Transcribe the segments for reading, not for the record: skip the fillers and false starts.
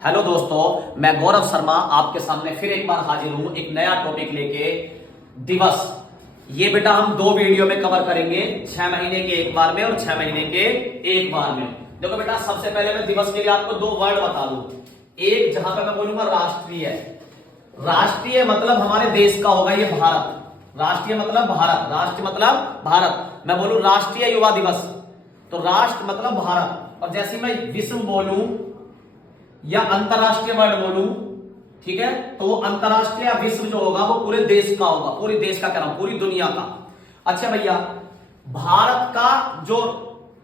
Hello दोस्तों, मैं गौरव शर्मा आपके सामने फिर एक बार हाजिर हूं एक नया टॉपिक लेके। दिवस ये बेटा हम दो वीडियो में कवर करेंगे, 6 महीने के एक बार में और 6 महीने के एक बार में। देखो बेटा, सबसे पहले मैं दिवस के लिए आपको दो वर्ड बता दूं। एक जहां पे मैं बोलूंगा राष्ट्रीय, राष्ट्रीय मतलब हमारे देश का होगा ये भारत। राष्ट्रीय मतलब भारत, राष्ट्र मतलब भारत। मैं बोलूं राष्ट्रीय युवा दिवस तो राष्ट्र मतलब भारत, और जैसे मैं विश्व बोलूं या अंतरराष्ट्रीय वर्ड बोलूं, ठीक है, तो वो अंतरराष्ट्रीय विश्व जो होगा वो पूरे देश का होगा, पूरे देश का, कह रहा हूं पूरी दुनिया का। अच्छा भैया, भारत का जो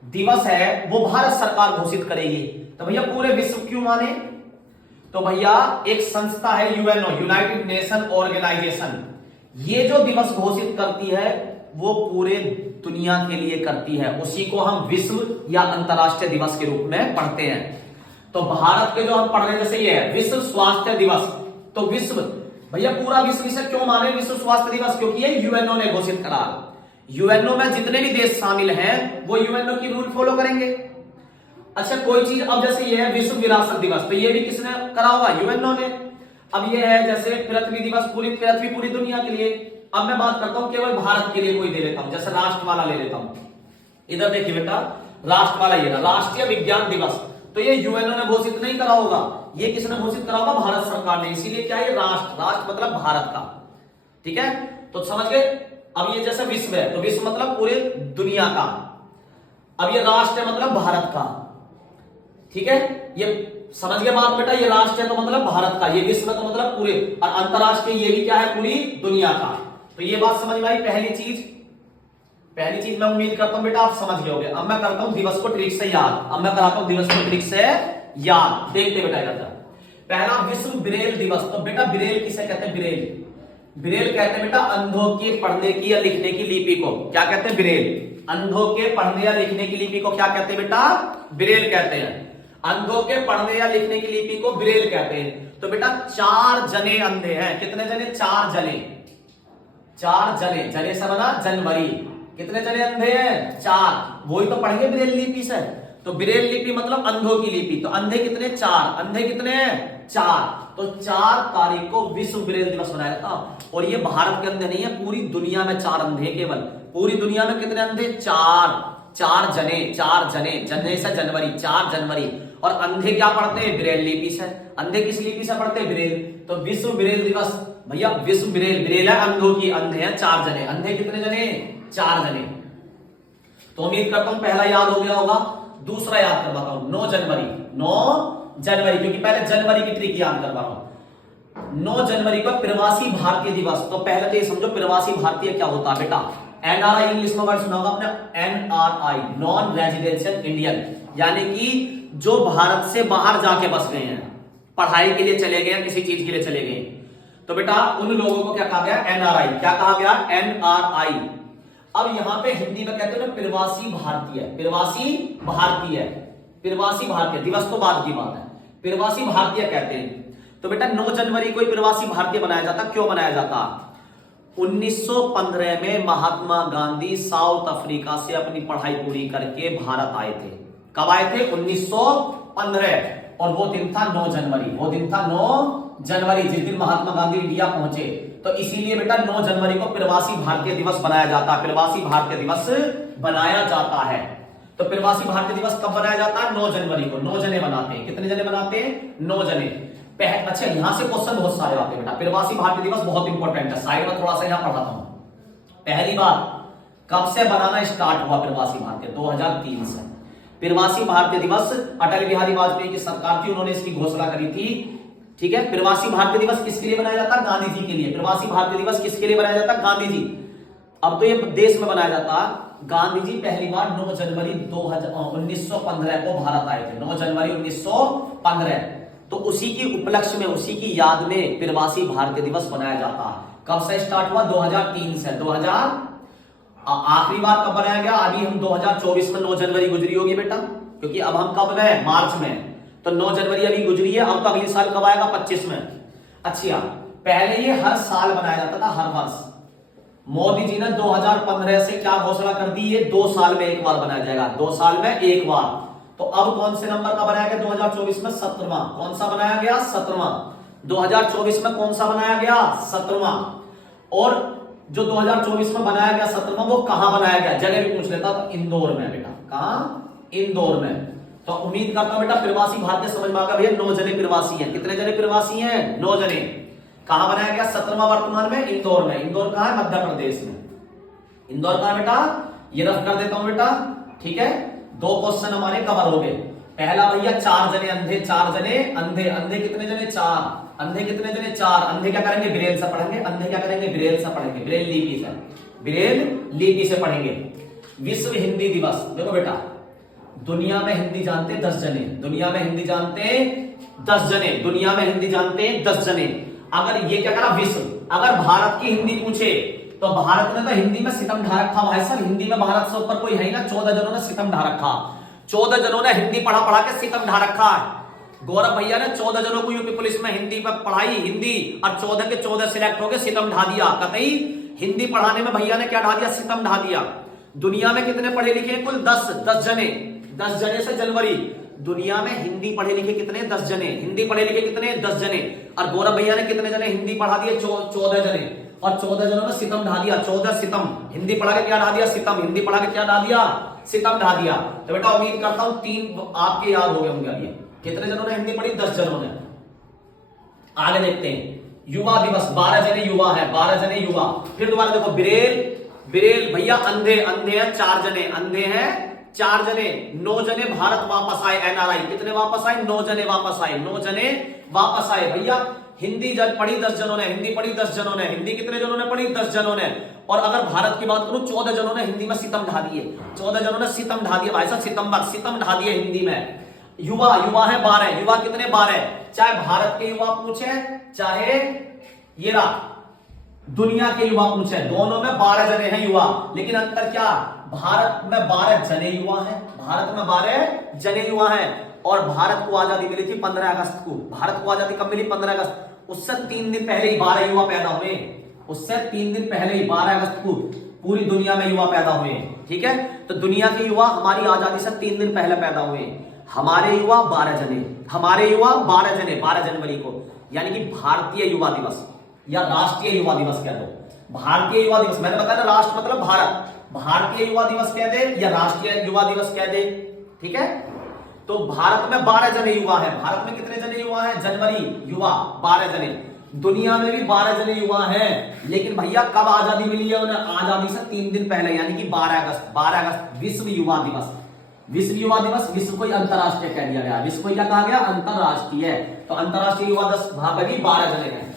दिवस है वो भारत सरकार घोषित करेगी, तो भैया पूरे विश्व क्यों माने? तो भैया एक संस्था है यूएनओ, यूनाइटेड नेशन ऑर्गेनाइजेशन, ये जो दिवस घोषित करती है वो पूरे दुनिया के लिए करती है। उसी को हम विश्व या अंतरराष्ट्रीय दिवस के रूप में पढ़ते हैं। तो भारत के जो हम पढ़ रहे हैं, जैसे ये है विश्व स्वास्थ्य दिवस, तो विश्व भैया पूरा विश्व इसे क्यों माने विश्व स्वास्थ्य दिवस? क्योंकि ये यूएनओ ने घोषित करा। यूएनओ में जितने भी देश शामिल हैं वो यूएनओ की रूल फॉलो करेंगे। अच्छा, कोई चीज, अब जैसे ये है विश्व विरासत दिवस, तो ये भी किसने करा होगा? यूएनओ ने। अब ये है जैसे पृथ्वी दिवस, पूरी पृथ्वी पूरी दुनिया के लिए। अब मैं बात करता हूं केवल भारत के लिए, कोई दे लेता हूं, जैसे राष्ट्र वाला ले लेता हूं। इधर देखिए बेटा, राष्ट्र वाला ये राष्ट्रीय विज्ञान दिवस, तो ये यूएनओ ने घोषित नहीं करा होगा, ये किसने घोषित करा होगा? भारत सरकार ने। इसीलिए क्या है राष्ट्र, राष्ट्र मतलब भारत का, ठीक है, तो समझ गए। अब ये जैसे विश्व है तो विश्व मतलब पूरे दुनिया का, अब ये राष्ट्र है मतलब भारत का, ठीक है, ये समझ गए बात बेटा। ये राष्ट्र है तो मतलब भारत का, ये विश्व है तो मतलब पूरे, और अंतरराष्ट्रीय ये भी क्या है? पूरी दुनिया का। तो ये बात समझ में आई। पहली चीज मैं उम्मीद करता हूं बेटा आप समझ गए होंगे। अब मैं करता हूं दिवस को ट्रिक से याद, अब मैं कराता हूं दिवस को ट्रिक से याद। देखते बेटा इधर। पहला विश्व ब्रेल दिवस, तो बेटा ब्रेल किसे कहते हैं? ब्रेल कहते हैं बेटा अंधों के पढ़ने की या लिखने की लिपि को। क्या कहते हैं? ब्रेल। अंधों के पढ़ने या लिखने की लिपि को क्या कहते हैं बेटा? ब्रेल कहते हैं। अंधों के पढ़ने या लिखने की लिपि को ब्रेल कहते हैं। तो बेटा 4 जने अंधे हैं। कितने जने? 4 जने। 4 जने, जने से बना जनवरी। कितने जने अंधे हैं? 4। वही तो पढ़ेंगे ब्रेल लिपि से। तो ब्रेल लिपि मतलब अंधों की लिपि, तो अंधे कितने? 4। अंधे कितने हैं? 4। तो 4 तारीख को विश्व ब्रेल दिवस मनाया जाता। और ये भारत के अंधे नहीं है, पूरी दुनिया में 4 अंधे, केवल पूरी दुनिया में कितने अंधे? 4 जने, 4 जने, जने से जनवरी, 4 जनवरी। और अंधे क्या पढ़ते हैं? ब्रेल लिपि से। अंधे किस लिपि से पढ़ते हैं? ब्रेल। तो विश्व ब्रेल दिवस भैया, विश्व ब्रेल, ब्रेल है अंधों की, अंधे हैं 4 जने। अंधे कितने जने? 4 जने। तो उम्मीद करता हूं पहला याद हो गया होगा। दूसरा याद करवाता हूं, 9 जनवरी। 9 जनवरी, क्योंकि पहले जनवरी की ट्रिक याद करवा रहा हूं। 9 जनवरी को प्रवासी भारतीय दिवस। तो पहले तो ये समझो प्रवासी भारतीय क्या होता है बेटा? एनआरआई, इंग्लिश में वर्ड सुना होगा आपने, एनआरआई, नॉन रेजिडेंशियल इंडियन, यानी कि जो भारत से बाहर जाके बस गए हैं, पढ़ाई के लिए चले गए, किसी चीज के लिए चले गए, तो बेटा उन लोगों को क्या कहा गया? एनआरआई। क्या कहा गया? एनआरआई। अब यहां पे हिंदी में कहते हैं ना प्रवासी भारतीय, प्रवासी भारतीय, प्रवासी भारतीय दिवस तो बाद की बात है, प्रवासी भारतीय कहते हैं। तो बेटा 9 जनवरी को प्रवासी भारतीय बनाया जाता। क्यों बनाया जाता? 1915 में महात्मा गांधी साउथ अफ्रीका से अपनी पढ़ाई पूरी करके भारत आए थे। कब आए थे? 1915, और वो दिन था 9 जनवरी। वो दिन था 9 जनवरी, जिस दिन महात्मा गांधी इंडिया पहुंचे। तो इसीलिए बेटा 9 जनवरी को प्रवासी भारतीय दिवस बनाया जाता है। प्रवासी भारतीय दिवस बनाया जाता है। तो प्रवासी भारतीय दिवस कब बनाया जाता है? 9 जनवरी को। 9 जने बनाते हैं। कितने जने बनाते हैं? 9 जने। अच्छा, यहां से क्वेश्चन बहुत सारे आते हैं बेटा। प्रवासी भारतीय दिवस बहुत इंपॉर्टेंट है, साइड में थोड़ा सा यहां पढ़ाता हूं। पहली बार कब से बनाना स्टार्ट हुआ प्रवासी भारतीय? 2003 से। प्रवासी भारतीय दिवस अटल बिहारी वाजपेयी की सरकार थी, उन्होंने इसकी घोषणा करी थी, ठीक है। प्रवासी भारतीय दिवस किसके लिए बनाया जाता? गांधी जी के लिए। प्रवासी भारतीय दिवस किसके लिए बनाया जाता? गांधी जी। अब तो ये देश में बनाया जाता। गांधी जी पहली बार 9 जनवरी 1915 को भारत आए थे। 9 जनवरी 1915, तो उसी की उपलक्ष्य में, उसी की याद में प्रवासी भारतीय दिवस बनाया जाता है। कब से स्टार्ट हुआ? 2003 से। 2000 आखिरी बार कब बनाया गया? अभी हम 2024 में 9 जनवरी गुजरी होगी बेटा, क्योंकि अब हम कब में? मार्च में। तो 9 जनवरी अभी गुजरी है, अब तो अगले साल कब आएगा? 25 में। अच्छा, पहले ये हर साल बनाया जाता था, हर वर्ष। मोदी जी ने 2015 से क्या घोषणा कर दी? ये 2 साल में एक बार बनाया जाएगा, 2 साल में एक बार। तो अब कौन से नंबर का बनाया गया 2024 में? 17वां। कौन सा बनाया गया? 17वां। 2024 में कौन सा बनाया गया? 17वां। और जो 2024 में बनाया गया 17वां, वो कहां बनाया गया? जगह भी पूछ लेता तो इंदौर में बेटा। कहां? इंदौर में। तो उम्मीद करता हूं बेटा प्रवासी भारतीय समझ में आ गया। भैया 9 जने प्रवासी हैं। कितने जने प्रवासी हैं? 9 जने। कहां बनाया गया? 17वां वर्तमान में इंदौर में। इंदौर कहां है? मध्य प्रदेश में। इंदौर कहां बेटा? ये रफ कर देता हूं बेटा, ठीक है। 2 क्वेश्चन हमारे कवर हो गए। पहला भैया 4 जने अंधे, 4 जने अंधे। अंधे कितने जने? 4। अंधे कितने जने? 4। अंधे क्या करेंगे? ब्रेल से पढ़ेंगे। अंधे क्या करेंगे? ब्रेल से पढ़ेंगे, ब्रेल लिपि से, ब्रेल लिपि से पढ़ेंगे। विश्व हिंदी दिवस, देखो बेटा, दुनिया में हिंदी जानते 10 जने। दुनिया में हिंदी जानते 10 जने। दुनिया में हिंदी जानते 10 जने। अगर ये क्या करा? विश्व। अगर भारत की हिंदी पूछे तो भारत ने तो हिंदी में सितम ढा रखा भाई साहब। हिंदी में भारत से ऊपर कोई है ही ना। 14 जनों ने सितम ढा रखा। 14 जनों ने हिंदी पढ़ा पढ़ा के सितम ढा रखा है। गौरव भैया ने 14 जनों को यूपी पुलिस में हिंदी पर पढ़ाई, हिंदी, और 14 के 14 सिलेक्ट हो गए, सितम ढा दिया। कतई हिंदी पढ़ाने में भैया ने क्या ढा दिया? सितम ढा दिया। दुनिया में कितने पढ़े लिखे? कुल 10 जने। 10 जने से जनवरी। दुनिया में हिंदी पढ़े लिखे कितने? 10 जने। हिंदी पढ़े लिखे कितने? 10 जने। और गौरव भैया ने कितने जने हिंदी पढ़ा दिए? 14 जने। और 14 जनों ने सितम ढा दिया। 14 सितम। हिंदी पढ़ा के क्या ढा दिया? सितम। हिंदी पढ़ा के क्या ढा दिया? सितम ढा दिया। तो बेटा उम्मीद करता हूं 3 आपके याद हो गए होंगे। अभी कितने जनों ने हिंदी पढ़ी? 10 जनों ने। आगे देखते हैं। युवा दिवस, 12 जने युवा है, 12 जने युवा। फिर दोबारा देखो, ब्रेल, ब्रेल भैया अंधे, अंधे हैं 4 जने, अंधे हैं 4 जने। 9 जने भारत वापस आए, एनआरआई। कितने वापस आए? 9 जने वापस आए, 9 जने वापस आए। भैया हिंदी पढ़ी 10 जनों ने, हिंदी पढ़ी 10 जनों ने। हिंदी कितने जनों ने पढ़ी? 10 जनों ने। और अगर भारत की बात करूं, 14 जनों ने हिंदी में सितम ढा दिए। 14 जनों ने सितम ढा दिए भाई साहब, सितंबर, सितम ढा दिए हिंदी में। युवा, युवा है 12। युवा कितने? 12। चाहे भारत के युवा पूछे, चाहे ये रहा दुनिया के युवा पूछे, दोनों में 12 जने हैं युवा। लेकिन अंतर क्या? भारत में 12 जने युवा हैं। भारत में 12 जने युवा हैं। और भारत को आजादी मिली थी 15 अगस्त को। भारत को आजादी कब मिली? 15 अगस्त। उससे 3 दिन पहले ही 12 युवा पैदा हुए। उससे 3 दिन पहले ही 12 अगस्त को पूरी दुनिया में युवा पैदा हुए। ठीक है, तो दुनिया के युवा हमारी आजादी से 3 दिन पहले पैदा हुए। हमारे युवा 12 जने, हमारे युवा 12 जने, 12 जनवरी को, यानी कि भारतीय युवा दिवस या राष्ट्रीय युवा दिवस कह दो। भारतीय युवा दिवस, मैंने बताया ना, राष्ट्र मतलब भारत। भारतीय युवा दिवस कह दे या राष्ट्रीय युवा दिवस कह दे, ठीक है। तो भारत में 12 जने युवा है। भारत में कितने जने युवा है? जनवरी युवा 12 जने। दुनिया में भी 12 जने युवा हैं। लेकिन भैया कब आजादी मिली है उन्हें? आजादी से 3 दिन पहले, यानी कि 12 अगस्त। 12 अगस्त विश्व युवा दिवस। विश्व युवा दिवस, विश्व को अंतरराष्ट्रीय कह दिया गया। विश्व को क्या कहा गया? अंतरराष्ट्रीय। तो अंतरराष्ट्रीय युवा दिवस वहां पर भी 12 जने हैं।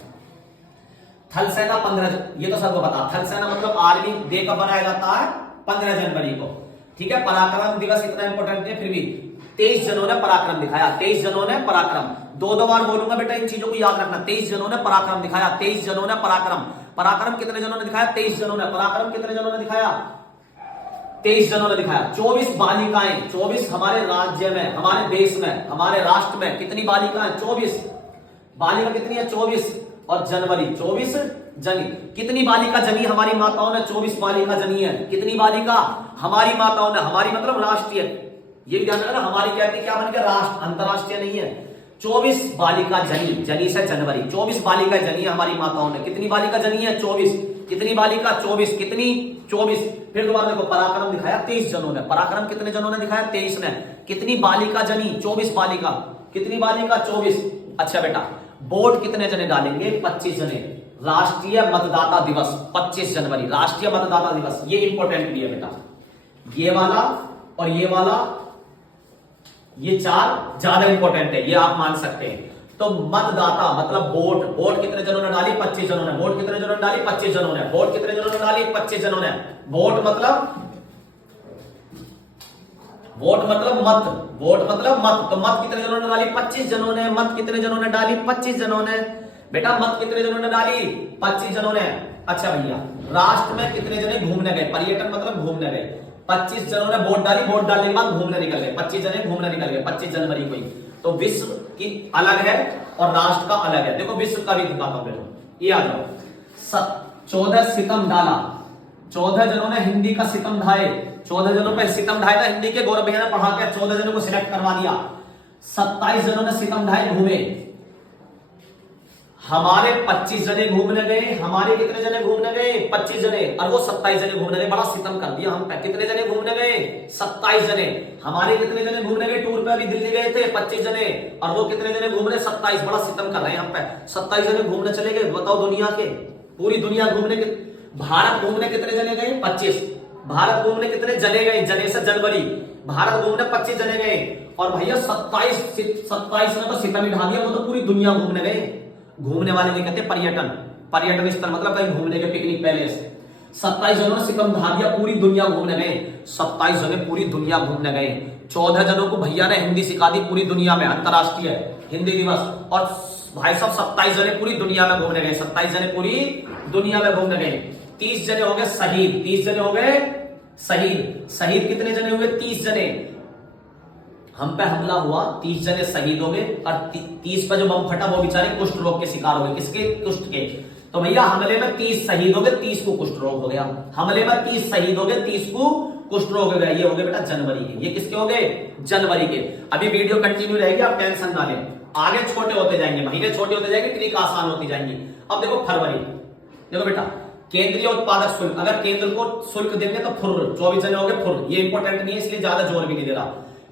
थल सेना 15, ये तो सबको पता। थल सेना मतलब आर्मी डे कब बनाया जाता है? 15 जनवरी को, ठीक है। पराक्रम दिवस इतना इंपॉर्टेंट है, फिर भी 23 जनों ने पराक्रम दिखाया। 23 जनों ने पराक्रम, 2 बार बोलूंगा बेटा, इन चीजों को याद रखना। 23 जनों ने पराक्रम दिखाया। 23 जनों ने पराक्रम। पराक्रम कितने जनों ने दिखाया? 23 जनों ने। पराक्रम कितने जनों ने दिखाया? 23 जनों ने दिखाया। 24 बालिकाएं, 24 हमारे राज्य में, हमारे देश में, हमारे राष्ट्र में कितनी बालिकाएं? 24 बालिका कितनी है? 24। और जनवरी 24 जनी। कितनी बालिका जनी हमारी माताओं ने? 24 बालिका जनी है। कितनी बालिका? हमारी माताओं ने। हमारी मतलब राष्ट्रीय, ये भी ध्यान रखना, हमारी कहती क्या बन गया? राष्ट्र, अंतरराष्ट्रीय नहीं है। 24 बालिका जनी, जनी से जनवरी। 24 बालिका जनी है हमारी माताओं ने। कितनी बालिका जनी है? 24। कितनी बालिका? 24। कितनी? 24। फिर दोबारा देखो, पराक्रम दिखाया 23 जनों ने। पराक्रम कितने जनों ने दिखाया? 23 ने। कितनी बालिका जनी? 24 बालिका। कितनी बालिका? 24। अच्छा बेटा, वोट कितने जने डालेंगे? 25 जने। राष्ट्रीय मतदाता दिवस 25 जनवरी, राष्ट्रीय मतदाता दिवस। ये इंपॉर्टेंट भी है बेटा, ये वाला और ये वाला, ये 4 ज्यादा इंपॉर्टेंट है, ये आप मान सकते हैं। तो मतदाता मतलब वोट, वोट कितने जनों ने डाली? 25 जनों ने। वोट कितने जनों ने डाली? 25 जनों ने। वोट कितने जनों ने डाली? 25 जनों ने। वोट मतलब, वोट मतलब मत, वोट मतलब मत। तो मत कितने जनों ने डाली? 25 जनों ने। मत कितने जनों ने डाली? 25 जनों ने। बेटा मत कितने जनों ने डाली? 25 जनों ने। अच्छा भैया, राष्ट्र में कितने जने घूमने गए? पर्यटन मतलब घूमने गए। 25 जनों ने वोट डाली, वोट डालने के बाद घूमने निकल गए। 25 जने घूमने निकल गए 25 जनवरी को ही। तो विश्व की अलग है और राष्ट्र का अलग है। देखो विश्व का भी दिखाता हूं बेटा, ये आ जाओ। 14 सितम डाला, 14 जनों ने हिंदी का सितम ढाए। 14 जनों पे सितम ढाए था हिंदी के, गौरव भैया ने पढ़ा के 14 जनों को सिलेक्ट करवा दिया। 27 जनों ने सितम ढाए घूमे, हमारे 25 जने घूमने गए। हमारे कितने जने घूमने गए? 25 जने, और वो 27 जने घूमने गए। बड़ा सितम कर दिया हम पे। कितने जने घूमने गए? 27 जने। हमारे कितने जने घूमने गए? टूर पे अभी दिल्ली गए थे 25 जने, और वो कितने जने घूम रहे? 27। बड़ा सितम कर रहे हैं हम पे। 27 जने घूमने चले गए। बताओ दुनिया के, पूरी दुनिया घूमने के। भारत घूमने कितने जने गए? 25। भारत घूमने कितने जने गए? जने से जनवरी। भारत घूमने 25 जने गए, और भैया 27 ने तो सितम ही ढा दिया। वो तो पूरी दुनिया घूमने गए। घूमने वाले नहीं कहते पर्यटन, पर्यटन स्थल मतलब कहीं घूमने के, पिकनिक पैलेस। 27 जनों ने सितम ढा दिया, पूरी दुनिया घूमने गए। 27 जने पूरी दुनिया घूमने गए। 14 जनों को भैया ने हिंदी सिखा दी पूरी दुनिया में, अंतरराष्ट्रीय हिंदी दिवस। और भाई साहब 27 जने पूरी दुनिया में घूमने गए। 27 जने पूरी दुनिया में घूमने गए। 30 जने हो गए शहीद। 30 जने हो गए शहीद। शहीद कितने जने हुए? 30 जने। हम पे हमला हुआ, 30 जने शहीद हो गए, और 30 पे जो बम फटा वो बेचारे कुष्ठ रोग के शिकार हो गए। किसके? कुष्ठ के। तो भैया हमले में 30 शहीद हो गए, 30 को कुष्ठ रोग हो गया। हमले में 30 शहीद हो गए, 30 को कुष्ठ रोग हो गया। ये हो गए बेटा जनवरी के। ये किसके हो गए? जनवरी के। अभी वीडियो कंटिन्यू रहेगी, आप टेंशन ना लें। आगे छोटे होते जाएंगे, महीने छोटे होते जाएंगे, ट्रिक आसान होती जाएंगी। अब देखो फरवरी। देखो बेटा, केंद्रीय उत्पादक शुल्क, अगर केंद्र को शुल्क देंगे तो फुर्र, 24 जने हो गए फुर्र। ये इंपॉर्टेंट नहीं है इसलिए ज्यादा जोर भी नहीं दे रहा।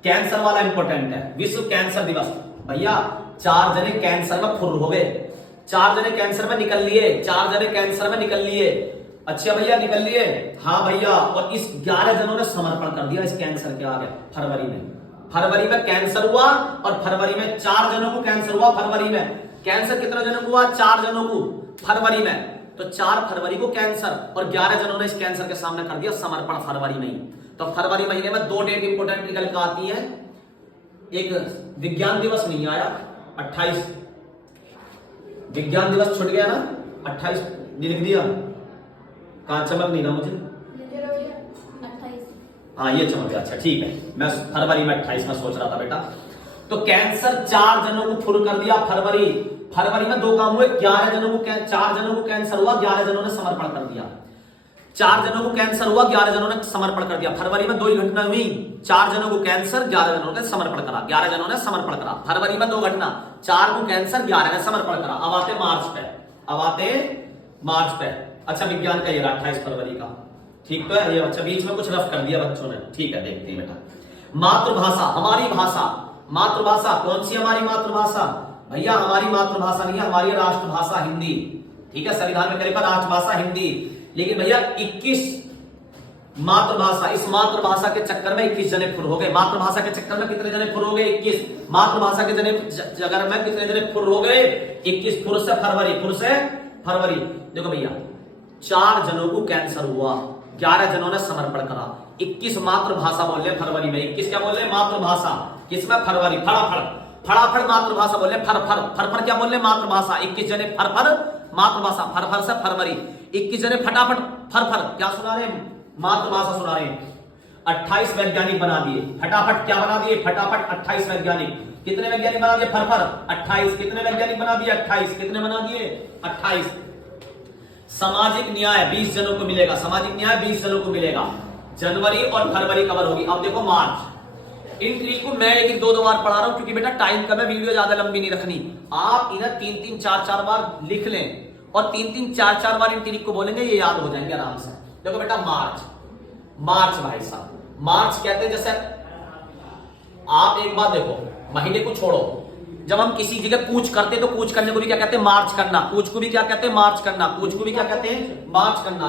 कैंसर वाला इंपॉर्टेंट है। विश्व कैंसर दिवस। भैया 4 जने कैंसर में फुर्र हो गए। 4 जने कैंसर में निकल लिए। 4 जने कैंसर में निकल लिए। अच्छा भैया निकल लिए। हाँ भैया, और इस 11 जनों ने समर्पण कर दिया इस कैंसर के आगे। फरवरी में कैंसर हुआ, और फरवरी में 4 जनों को कैंसर हुआ। फरवरी में कैंसर कितने जनों को हुआ? 4 जनों को फरवरी में। तो 4 फरवरी को कैंसर, और 11 जनों ने इस कैंसर के सामने कर दिया समर्पण फरवरी में ही। तो फरवरी महीने में 2 डेट इंपोर्टेंट निकल कर आती है। एक विज्ञान दिवस नहीं आया, 28 विज्ञान दिवस छूट गया ना, 28 लिख दिया। कहां चमक नहीं रहा मुझे? हाँ ये चमक गया। अच्छा ठीक है, मैं फरवरी में 28 में सोच रहा था बेटा। तो कैंसर 4 जनों को फुर कर दिया। फरवरी में 2 काम हुए। 4 जनों को कैंसर हुआ, 11 जनों ने समर्पण कर दिया। 4 जनों को कैंसर हुआ, 11 जनों ने समर्पण कर दिया। फरवरी में 2 ही घटना हुई। 4 जनों को कैंसर, 11 जनों ने समर्पण करा। 11 जनों ने समर्पण करा। फरवरी में 2 घटना, 4 को कैंसर, 11 ने समर्पण करा। अब आते मार्च पे। अच्छा विज्ञान का ये 28 फरवरी का, ठीक तो है ये। अच्छा बीच में कुछ रफ कर दिया बच्चों ने, ठीक है देखते हैं बेटा। मातृभाषा, हमारी भाषा। मातृभाषा कौन सी? हमारी मातृभाषा। भैया हमारी मातृभाषा नहीं है, हमारी राष्ट्रभाषा हिंदी। ठीक है, संविधान में करेगा राष्ट्रभाषा हिंदी। लेकिन भैया 21 मातृभाषा, इस मातृभाषा के चक्कर में 21 जने फुर हो गए। मातृभाषा के चक्कर में कितने जने फुर हो गए? 21। मातृभाषा के जगह में कितने जने फुर हो गए? 21। फुर से फरवरी। देखो भैया 4 जनों को कैंसर हुआ, 11 जनों ने समर्पण करा। 21 मातृभाषा बोल रहे फरवरी में। 21 क्या बोल रहे? मातृभाषा। किसमें? फरवरी। फड़ाफड़ मातृभाषा बोल रहे। फर क्या बोल रहे? मातृभाषा। 21 जने फर मातृभाषा। फर से फरवरी। 21 जने फटाफट फर क्या सुना रहे? मातृभाषा सुना रहे। 28 वैज्ञानिक बना दिए। फटाफट क्या बना दिए? फटाफट 28 वैज्ञानिक। कितने वैज्ञानिक बना दिए? फर 28। कितने वैज्ञानिक बना दिए? 28। कितने बना दिए? 28। सामाजिक न्याय 20 जनों को मिलेगा। सामाजिक न्याय 20 जनों को मिलेगा। जनवरी और फरवरी कवर होगी। अब देखो मार्च। इन ट्रिक को मैं 1-2 बार पढ़ा रहा हूं क्योंकि बेटा टाइम कम है, वीडियो ज्यादा लंबी नहीं रखनी। आप इन्हें 3-3, 4-4 बार लिख लें, और 3-3, 4-4 बार इन ट्रिक को बोलेंगे, ये याद हो जाएंगे आराम से। देखो बेटा मार्च भाई साहब, मार्च कहते हैं जैसे, आप एक बात देखो, महीने को छोड़ो, जब हम किसी जगह कूच करते तो कूच करने को भी क्या कहते हैं? मार्च करना। कूच को भी क्या कहते हैं? मार्च करना। कूच को भी क्या कहते हैं? मार्च करना।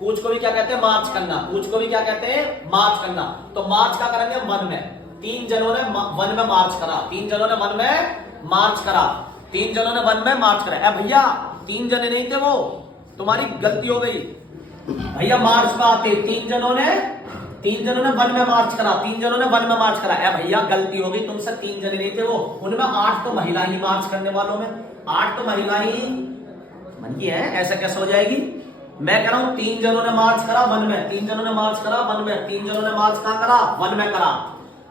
कूच को भी क्या कहते हैं? मार्च करना। कूच को भी क्या कहते हैं? मार्च करना। तो मार्च क्या करेंगे? वन में। 3 जनों ने वन में मार्च करा। 3 जनों ने वन में मार्च करा। 3 जनों ने वन में मार्च करा। भैया 3 जने नहीं थे वो, तुम्हारी गलती हो गई भैया। मार्च पे आते 3 जनों ने वन में मार्च करा। 3 जनों ने वन में मार्च करा। भैया गलती हो गई तुमसे, 3 जने नहीं थे वो, उनमें 8 तो महिला ही मार्च करने वालों में, 8 तो महिला ही मन की है। ऐसा कैसे हो जाएगी? मैं कह रहा हूं 3 जनों ने मार्च करा वन में। 3 जनों ने मार्च करा वन में। 3 जनों ने मार्च कहां करा? वन में करा।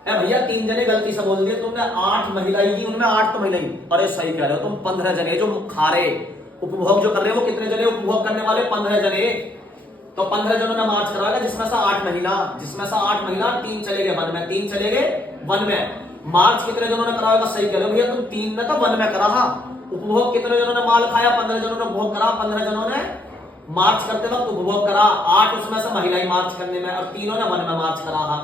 भैया 3 जने गलती से बोल दिए तुमने, 8 महिला ही, उनमें 8 तो महिला ही। अरे सही कह रहे हो तुम, 15 जने जो खा रहे, उपभोग जो कर रहे हो, वो कितने जने उपभोग करने वाले? 15 जने। तो 15 जनों ने मार्च कराया, जिसमें से 8 महिला, 3 चले गए वन में, 3 चले गए वन में। मार्च कितने जनों ने कराया? सही कह रहे हो भैया तुम, 3 ने तो वन में करा। उपभोग कितने जनों ने माल खाया? 15 जनों ने उपभोग करा, 15 जनों ने मार्च करते वक्त उपभोग करा, 8 उसमें से महिला ही मार्च करने में, और 3 ने वन में मार्च करा।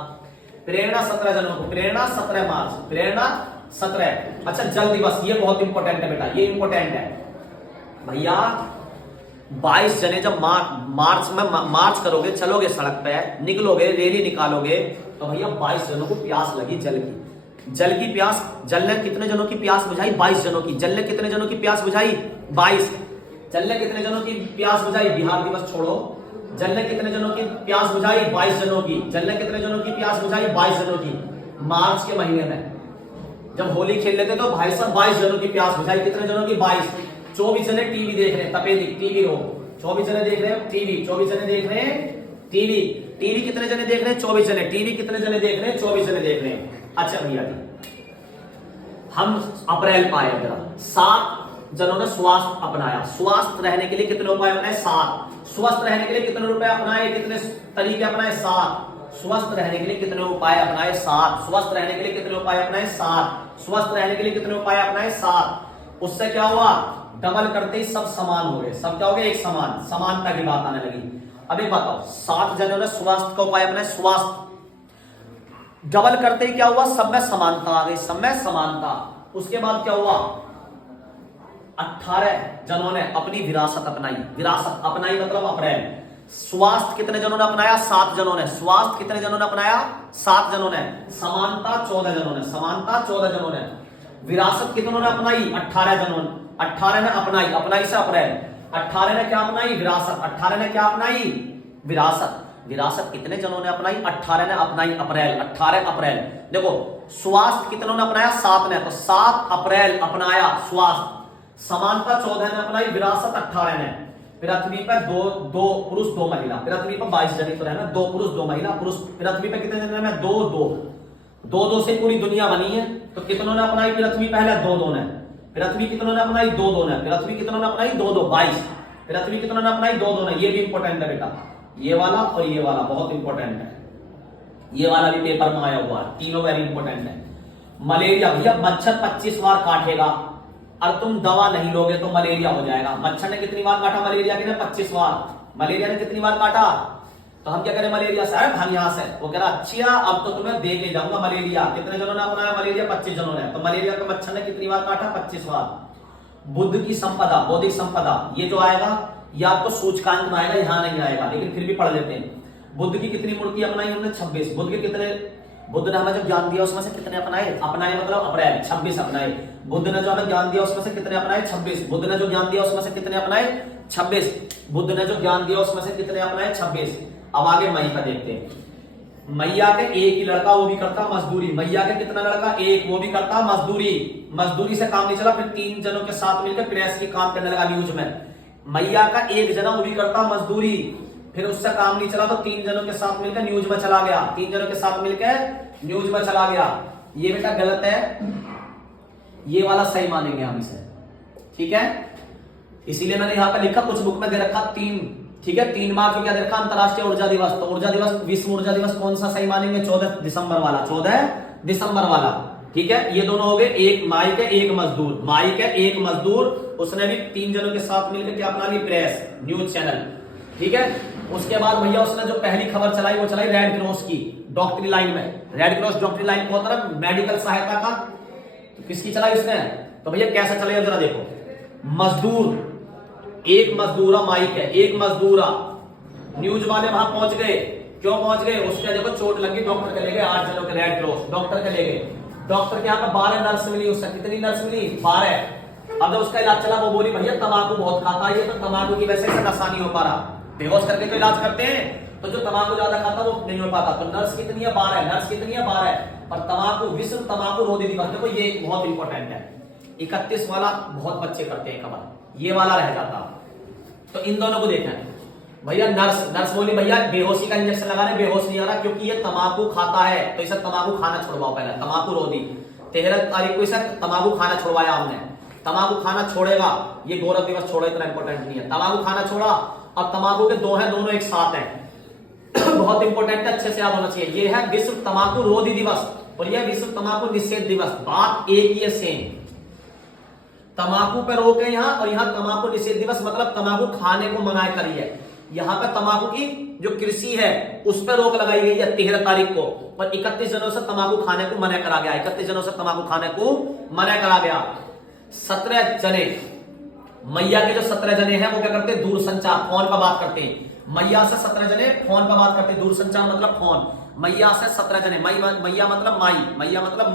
प्रेरणा 17 जनों को, प्रेरणा 17 मार्च, प्रेरणा 17। अच्छा, जल दिवस, ये बहुत इंपॉर्टेंट है बेटा, ये इंपॉर्टेंट है भैया। 22 जने जब मार्च में मार्च करोगे, चलोगे सड़क पे, निकलोगे, रैली निकालोगे, तो भैया 22 जनों को प्यास लगी जल की प्यास। जल ने कितने जनों की प्यास बुझाई? 22 जनों की। जल ने कितने जनों की प्यास बुझाई? 22। जल ने कितने जनों की प्यास बुझाई? बिहार दिवस छोड़ो, जल ने कितने जनों की प्यास बुझाई? 22 जनों की। जल ने कितने जनों की प्यास बुझाई? 22 जनों की। मार्च के महीने में जब होली खेल लेते तो भाई साहब 22 जनों की प्यास बुझाई। कितने जनों की? 22। 24 जने टीवी देख रहे हैं, तपेदिक टीवी रो, 24 जने देख रहे हैं टीवी, 24 जने देख रहे हैं टीवी। टीवी कितने जने देख रहे हैं? 24 जने। टीवी कितने जने देख रहे हैं? 24 जने देख रहे हैं। अच्छा भैया जी, हम अप्रैल पाए जरा, 7 जनों ने स्वास्थ्य अपनाया। स्वस्थ रहने के लिए कितने उपाय अपनाए? 7। स्वस्थ रहने के लिए कितने रुपए अपनाए? कितने तरीके अपनाए? 7। स्वस्थ रहने के लिए कितने उपाय अपनाए? 7। स्वस्थ रहने के लिए कितने उपाय अपनाए? 7। स्वस्थ रहने के लिए कितने उपाय अपनाए? 7। उससे क्या हुआ? डबल करते ही सब समान हो गए। सब क्या हो गए? एक समान, समानता की बात आने लगी। अब एक बताओ, 7 जनों ने स्वास्थ्य का उपाय अपनाए, स्वास्थ्य, डबल करते ही क्या हुआ? सब में समानता आ गई, सब में समानता। उसके बाद क्या हुआ? 18 जनों ने अपनी विरासत अपनाई। विरासत अपनाई मतलब अप्रैल। स्वास्थ्य कितने जनों ने अपनाया? 7 जनों ने। स्वास्थ्य कितने जनों ने अपनाया? 7 जनों ने। समानता 14 जनों ने। समानता 14 जनों ने। विरासत कितनों ने अपनाई? 18 जनों ने। 18 ने अपनाई, अपनाई से अप्रैल। 18 ने क्या अपनाई? विरासत। 18 ने क्या अपनाई? विरासत। विरासत कितने जनों ने अपनाई? 18 ने अपनाई अप्रैल। 18 अप्रैल। देखो, स्वास्थ्य कितनों ने अपनाया? 7 ने, तो 7 अप्रैल अपनाया स्वास्थ्य। समानता 14 ने अपनाई, विरासत 18 ने। पृथ्वी पर दो पुरुष 2 महिला। पृथ्वी पर 22 जने तो रहना, 2 पुरुष 2 महिला। पुरुष पृथ्वी पर कितने जने में? 2 से पूरी दुनिया बनी है। तो कितनों ने अपनाई पृथ्वी? पहले 2 ने। पृथ्वी कितनों ने अपनाई? 2 ने। पृथ्वी कितनों ने अपनाई? 22। पृथ्वी कितनों ने अपनाई? 2 ने। ये भी इंपॉर्टेंट है बेटा, ये वाला और ये वाला बहुत इंपॉर्टेंट है। ये वाला भी पेपर में आया हुआ है, तीनों वेरी इंपॉर्टेंट है। मलेरिया भैया, मच्छर 25 बार काटेगा और तुम दवा नहीं लोगे तो मलेरिया हो जाएगा। मच्छर ने कितनी बार काटा मलेरिया के? 25 बार। मलेरिया ने कितनी बार काटा? तो हम क्या करें मलेरिया से? अरे भाग यहां से। वो कह रहा अच्छा अब तो तुम्हें दे के जाऊंगा मलेरिया। कितने जनों ने अपनाया मलेरिया? 25 जनों ने। तो मलेरिया को मच्छर ने कितनी बार काटा? 25 बार। बुद्ध की संपदा, बौद्धिक संपदा, ये जो आएगा ये आपको सूचकांक में आएगा, यहां नहीं आएगा, लेकिन फिर भी पढ़ लेते हैं। बुद्ध की कितनी मूर्ति अपनाई हमने? 26। बुद्ध के कितने, बुद्ध ने हमें जब ज्ञान दिया उसमें से कितने अपनाए? अपनाए मतलब अप्रैल, 26 अपनाए। बुद्ध ने जो हमें ज्ञान दिया उसमें से कितने अपनाए? 26। बुद्ध ने जो ज्ञान दिया उसमें से कितने अपनाए? 26। बुद्ध ने जो ज्ञान दिया उसमें से कितने अपनाए? 26। अब आगे मई का देखते हैं। मैया के एक ही लड़का, वो भी करता मजदूरी। मैया के कितना लड़का? एक, वो भी करता मजदूरी। मजदूरी से काम नहीं चला, फिर 3 जनों के साथ मिलकर प्रेस की काम करने लगा न्यूज में। मैया का एक जना, वो भी करता मजदूरी, फिर उससे काम नहीं चला तो 3 जनों के साथ मिलकर न्यूज में चला गया। 3 जनों के साथ मिलकर न्यूज में चला गया। ये बेटा गलत है, ये वाला सही मानेंगे हम इसे, ठीक है। इसीलिए मैंने यहां पर लिखा, कुछ बुक में दे रखा 3, ठीक है। 3 मार्च को क्या दे रखा? अंतरराष्ट्रीय ऊर्जा दिवस। तो ऊर्जा दिवस, विश्व ऊर्जा दिवस कौन सा सही मानेंगे? 14 दिसंबर वाला, 14 दिसंबर वाला, ठीक है। ये दोनों हो गए। एक माई के एक मजदूर, माई के एक मजदूर, उसने भी 3 जनों के साथ मिलकर क्या अपना ली? प्रेस, न्यूज चैनल, ठीक है। उसके बाद भैया उसने जो पहली खबर चलाई वो चलाई रेड क्रॉस की, डॉक्टरी लाइन में। रेड क्रॉस डॉक्टरी लाइन को होता है मेडिकल सहायता का, तो किसकी चलाई उसने? तो भैया कैसे चलेगा जरा देखो। मजदूर, एक मजदूरा माइक है, एक मजदूरा। न्यूज वाले वहां पहुंच गए, क्यों पहुंच गए? उसके देखो चोट लगी, डॉक्टर के ले गए, 8 जनों के रेड क्रॉस डॉक्टर के ले गए। डॉक्टर के यहाँ पर 12 नर्स मिली, उससे कितनी नर्स मिली? 12। अब जब उसका इलाज चला वो बोली भैया तंबाकू बहुत खाता है, तो तंबाकू की वजह से नशा नहीं हो पा रहा। बेहोश करके तो इलाज करते हैं, तो जो तंबाकू ज्यादा खाता वो नहीं हो पाता। तो नर्स कितनी है? 12। नर्स कितनी है? 12। पर तंबाकू, विश्व तंबाकू रोधी दिवस, देखो ये बहुत इंपॉर्टेंट है। 31 वाला बहुत बच्चे करते हैं कमर, ये वाला रह जाता। तो इन दोनों को देखना है भैया। नर्स बोली भैया बेहोशी का इंजेक्शन लगा रहे, बेहोश नहीं आ रहा क्योंकि ये तंबाकू खाता है, तो इसे तंबाकू खाना छुड़वाओ पहले। तंबाकू रोधी 13 तारीख को इसे तंबाकू खाना छुड़वाया हमने। तंबाकू खाना छोड़ेगा, ये गौरव दिवस छोड़ो, इतना इंपॉर्टेंट नहीं है। तंबाकू खाना छोड़ा और तंबाकू के दो हैं, दोनों एक साथ हैं। बहुत इंपॉर्टेंट है, अच्छे से याद होना चाहिए। ये है विश्व तंबाकू रोधी दिवस और यह विश्व तंबाकू निषेध दिवस। बात एक ही है, सेम। तंबाकू पे रोक है यहाँ, और यहाँ तंबाकू निषेध दिवस मतलब तंबाकू खाने को मनाही करी है। यहाँ पे तंबाकू की जो कृषि है उस पर रोक लगाई गई है 13 तारीख को, पर 31 जनवरी से तंबाकू खाने को मना करा गया। 31 जनवरी से तंबाकू खाने को मना करा गया। 17 जने, मैया के जो 17 जने हैं वो क्या करते हैं, दूरसंचार, फोन पर बात करते हैं। मैया से 17 जने फोन पर बात करते हैं, दूरसंचार मतलब फोन। मैया से 17 जने, मैया मतलब माई, मैया मतलब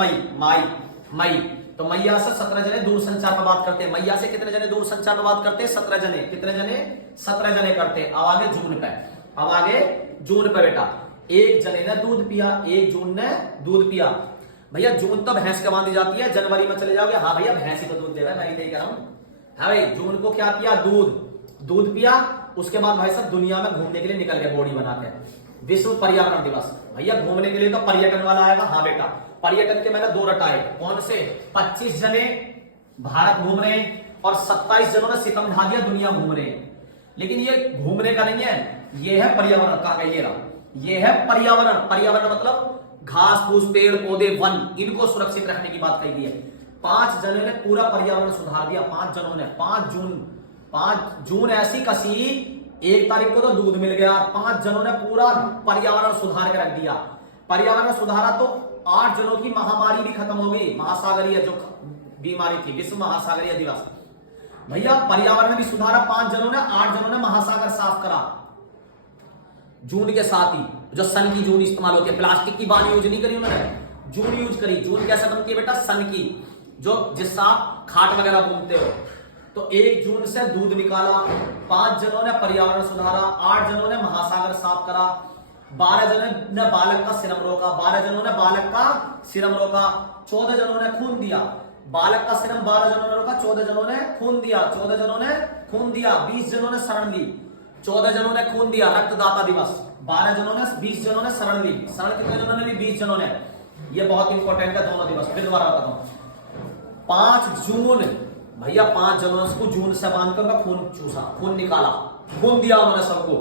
माई, तो मैया से 17 जने दूरसंचार पर बात करते हैं। मैया से कितने जने दूरसंचार पर बात करते हैं, 17 जने। कितने जने, 17 जने करते हैं। अब आगे जून पे, अब आगे जून पे बेटा, 1 जने ने दूध पिया, 1 जून ने दूध पिया। भैया जून तो भैंस के बांधी जाती है, जनवरी में चले जाओगे, हाँ भैया भैंस ही तो दूध दे रहा है, मैं नहीं कह रहा हूं। हाँ भाई, जून को क्या किया, दूध पिया। उसके बाद भाई साहब दुनिया में घूमने के लिए निकल गए बॉडी बना के। विश्व पर्यावरण दिवस, भैया घूमने के लिए तो पर्यटन वाला आएगा। हाँ बेटा, पर्यटन के मैंने 2 रटाए, कौन से, 25 जने भारत घूम रहे हैं और 27 जनों ने सितम ढा दिया, दुनिया घूम रहे हैं। लेकिन ये घूमने का नहीं है, ये है पर्यावरण का, ये है पर्यावरण। पर्यावरण मतलब घास फूस, पेड़ पौधे, वन, इनको सुरक्षित रखने की बात कही गई है। 5 जनों ने पूरा पर्यावरण सुधार दिया। 5 जनों ने, 5 जून ऐसी कसी, 1 तारीख को तो दूध मिल गया। 5 जनों ने पूरा पर्यावरण सुधार के रख दिया। पर्यावरण सुधारा तो 8 जनों की महामारी भी खत्म हो गई, महासागरीय जो बीमारी थी, विश्व महासागरीय दिवस। भैया पर्यावरण भी सुधारा 5 जनों ने, 8 जनों ने महासागर साफ करा जून के साथ ही। जो सन की जून इस्तेमाल होती है, प्लास्टिक की बाल यूज नहीं करी उन्होंने, जून यूज करी। जून कैसे बनती है बेटा, सन की, जो जिससे आप खाट वगैरह घूमते हो। तो 1 जून से दूध निकाला, 5 जनों ने पर्यावरण सुधारा, 8 जनों ने महासागर साफ करा, 12 जनों ने बालक का सिरम रोका, 12 जनों ने बालक का सिरम रोका, 14 जनों ने खून दिया। बालक का सिरम 12 जनों ने रोका, 14 जनों ने खून दिया, 14 जनों ने खून दिया, 20 जनों ने शरण ली, 14 जनों ने खून दिया। रक्तदाता दिवस, 12 जनों ने, 20 जनों ने शरण ली। शरण कितने जनों ने ली, 20 जनों ने। ये बहुत इंपॉर्टेंट है दोनों दिवस, फिर दोबारा बताता हूं। 5 जून, भैया 5 जनों ने उसको जून से बांध कर खून चूसा, खून निकाला, खून दिया उन्होंने सबको।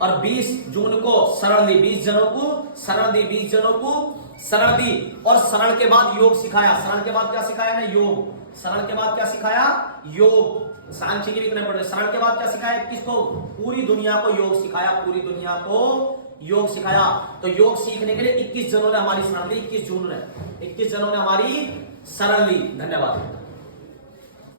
और 20 जून को शरण ली, 20 जनों को शरण दी, 20 जनों को शरण दी। और शरण के बाद योग सिखाया। शरण के बाद क्या सिखाया ना, योग। शरण के बाद क्या सिखाया, योग। सांची की भी इतने पढ़े। शरण के बाद क्या सिखाया, किसको, पूरी दुनिया को योग सिखाया, पूरी दुनिया को योग सिखाया। तो योग सीखने के लिए 21 जनों ने हमारी शरण ली, 21 जनों ने हमारी शरण ली। धन्यवाद।